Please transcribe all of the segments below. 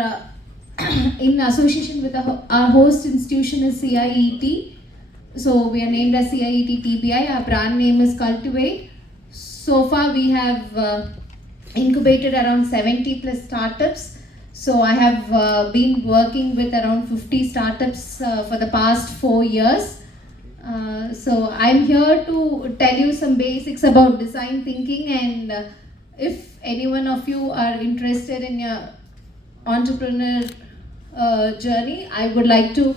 uh, in association with our host institution is CIET. So we are named as CIET TBI. Our brand name is Cultivate. So far we have incubated around 70 plus startups. So I have been working with around 50 startups for the past 4 years. So I'm here to tell you some basics about design thinking, and if any one of you are interested in your entrepreneur journey, I would like to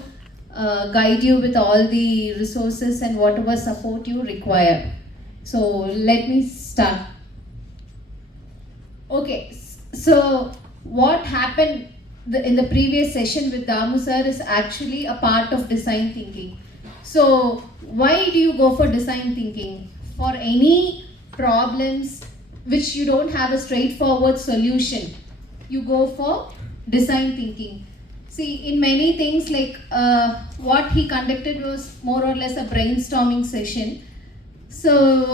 guide you with all the resources and whatever support you require. So let me start. Okay, so what happened in the previous session with Damu sir is actually a part of design thinking. So why do you go for design thinking? For any problems which you don't have a straightforward solution, you go for design thinking. See, in many things, like what he conducted was more or less a brainstorming session. So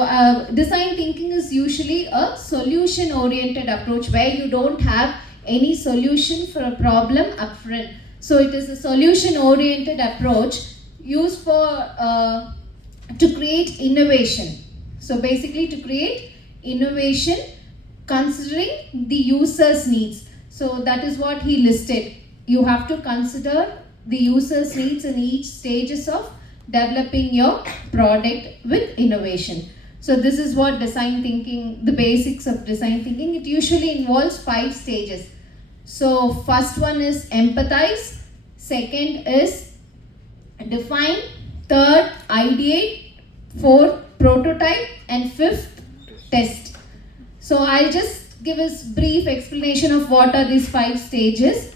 design thinking is usually a solution oriented approach where you don't have any solution for a problem upfront. So it is a solution oriented approach used for to create innovation. So basically to create innovation considering the user's needs. So that is what he listed. You have to consider the user's needs in each stages of developing your product with innovation. So this is what design thinking, the basics of design thinking. It usually involves 5 stages. So first one is empathize, second is define, third ideate, fourth prototype, and fifth test. So I'll just give a brief explanation of what are these 5 stages.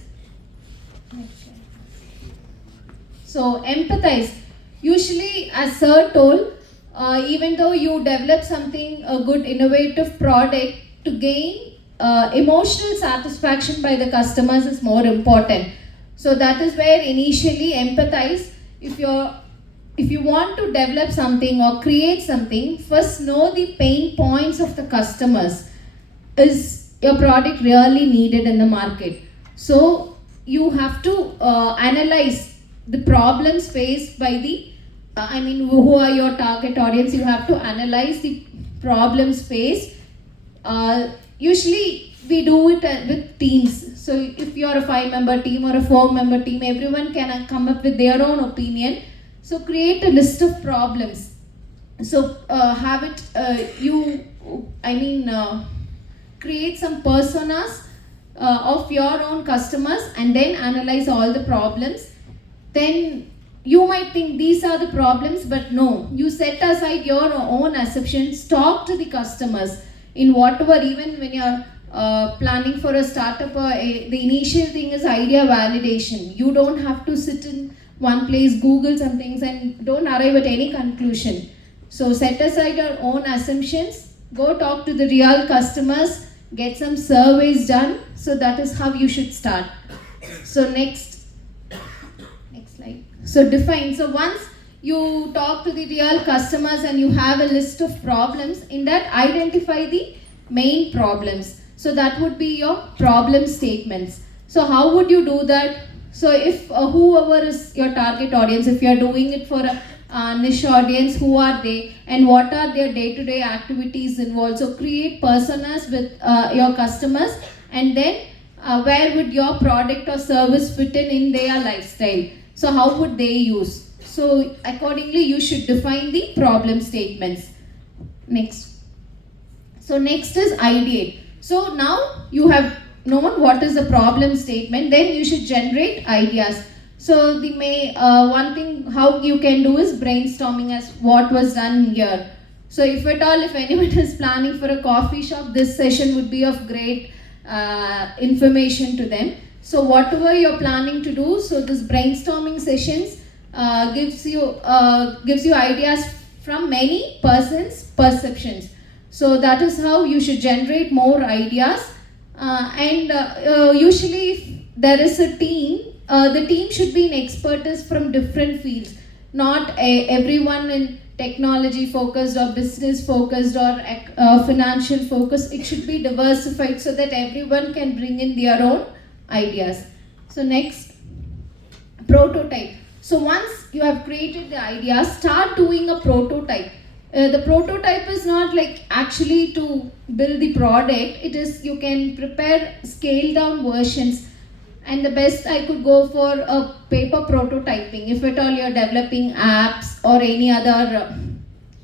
So empathize. Usually, as sir told, even though you develop something, a good innovative product, to gain emotional satisfaction by the customers is more important. So that is where initially empathize. If you want to develop something or create something, first know the pain points of the customers. Is your product really needed in the market? So you have to analyze the problems faced by the who are your target audience. You have to analyze the problems faced. Usually we do it with teams. So if you are a 5-member team or a 4-member team, everyone can come up with their own opinion. So create a list of problems. So have it create some personas of your own customers and then analyze all the problems. Then you might think these are the problems, but no, you set aside your own assumptions, talk to the customers in whatever, even when you're planning for a startup, the initial thing is idea validation. You don't have to sit in one place, Google some things and don't arrive at any conclusion. So set aside your own assumptions, go talk to the real customers, get some surveys done. So that is how you should start. So next slide. So define. So once you talk to the real customers and you have a list of problems, in that identify the main problems. So that would be your problem statements. So how would you do that? So if whoever is your target audience, if you are doing it for a niche audience, who are they and what are their day-to-day activities involved? So create personas with your customers, and then where would your product or service fit in their lifestyle? So how would they use? So accordingly you should define the problem statements. Next. So next is ideate. So now you have known what is the problem statement, then you should generate ideas. So the one thing how you can do is brainstorming, as what was done here. So if anyone is planning for a coffee shop, this session would be of great information to them. So whatever you're planning to do, so this brainstorming sessions gives you ideas from many persons' perceptions. So that is how you should generate more ideas. Usually if there is a team, the team should be in expertise from different fields. Not everyone in technology focused or business focused or financial focused. It should be diversified so that everyone can bring in their own ideas. So next, prototype. So once you have created the idea, start doing a prototype. The prototype is not like actually to build the product, it is you can prepare scaled down versions. And the best I could go for a paper prototyping. If at all you're developing apps or any other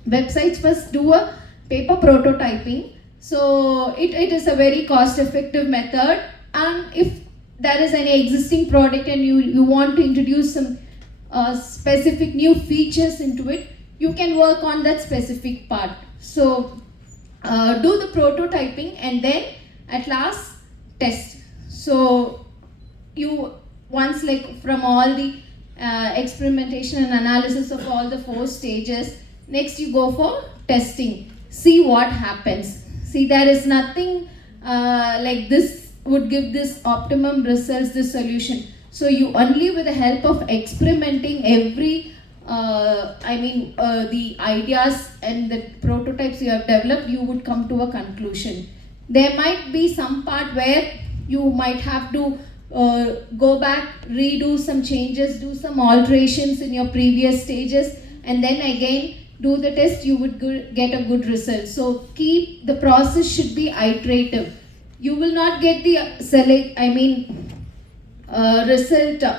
websites, first do a paper prototyping. So it is a very cost effective method, and if there is any existing product and you want to introduce some specific new features into it, you can work on that specific part. So do the prototyping and then at last test. So you once like from all the experimentation and analysis of all the 4 stages, next you go for testing. See what happens. See, there is nothing like this would give this optimum results, this solution. So you only with the help of experimenting every the ideas and the prototypes you have developed, you would come to a conclusion. There might be some part where you might have to go back, redo some changes, do some alterations in your previous stages, and then again do the test, you would get a good result. So keep the process should be iterative. You will not get the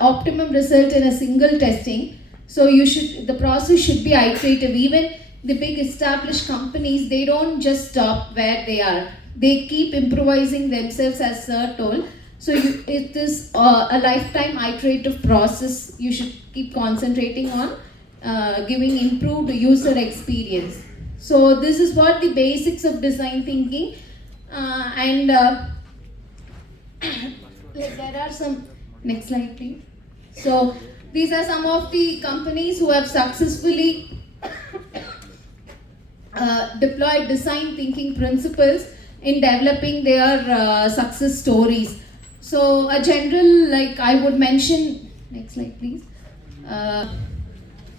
optimum result in a single testing. So the process should be iterative. Even the big established companies, they don't just stop where they are. They keep improvising themselves, as Sir told. So it is a lifetime iterative process. You should keep concentrating on giving improved user experience. So this is what the basics of design thinking. There are some, next slide please. So these are some of the companies who have successfully deployed design thinking principles in developing their success stories. So a general, like I would mention, next slide please.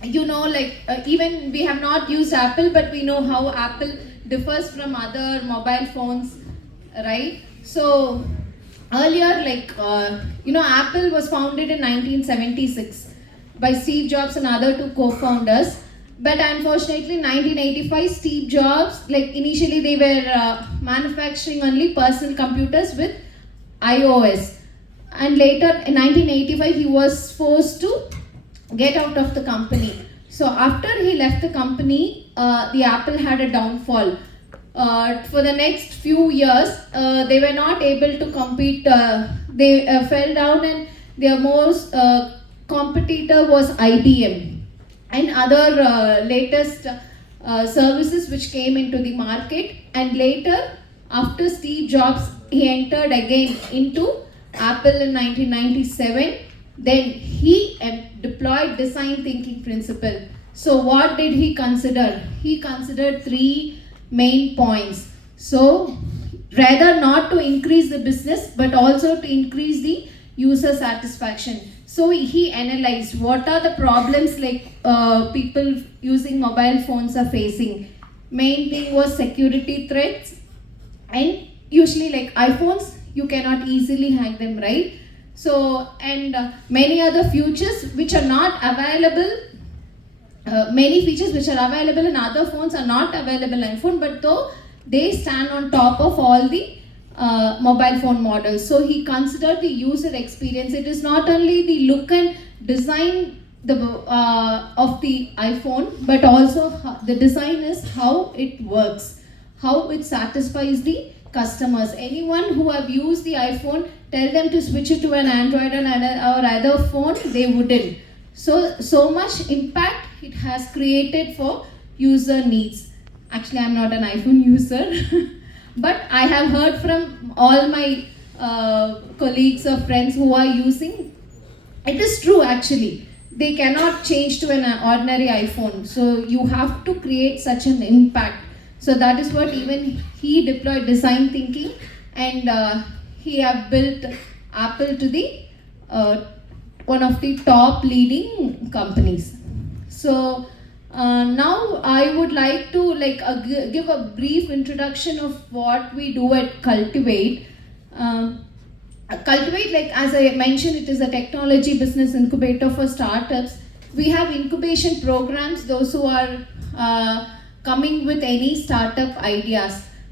Even we have not used Apple, but we know how Apple differs from other mobile phones, right? So earlier, Apple was founded in 1976 by Steve Jobs and other 2 co-founders. But unfortunately, in 1985, Steve Jobs, initially they were manufacturing only personal computers with iOS. And later, in 1985, he was forced to get out of the company. So after he left the company, the Apple had a downfall. For the next few years, they were not able to compete. They fell down, and their most competitor was IBM and other latest services which came into the market. And later, after Steve Jobs, he entered again into Apple in 1997. Then he deployed design thinking principle. So what did he consider? He considered 3 main points. So rather not to increase the business, but also to increase the user satisfaction. So he analyzed what are the problems people using mobile phones are facing. Main thing was security threats, and usually iPhones, you cannot easily hack them, right? So many other features which are not available. Many features which are available in other phones are not available in iPhone, but though they stand on top of all the mobile phone models. So he considered the user experience. It is not only the look and design of the iPhone, but also the design is how it works, how it satisfies the customers. Anyone who have used the iPhone, tell them to switch it to an Android or other phone, they wouldn't. So much impact it has created for user needs. Actually, I'm not an iPhone user, but I have heard from all my colleagues or friends who are using. It is true actually. They cannot change to an ordinary iPhone. So you have to create such an impact. So that is what even he deployed design thinking, and he have built Apple to the one of the top leading companies. So now I would like to give a brief introduction of what we do at Cultivate. cultivate, like as I mentioned, it is a technology business incubator for startups. We have incubation programs, those who are coming with any startup ideas.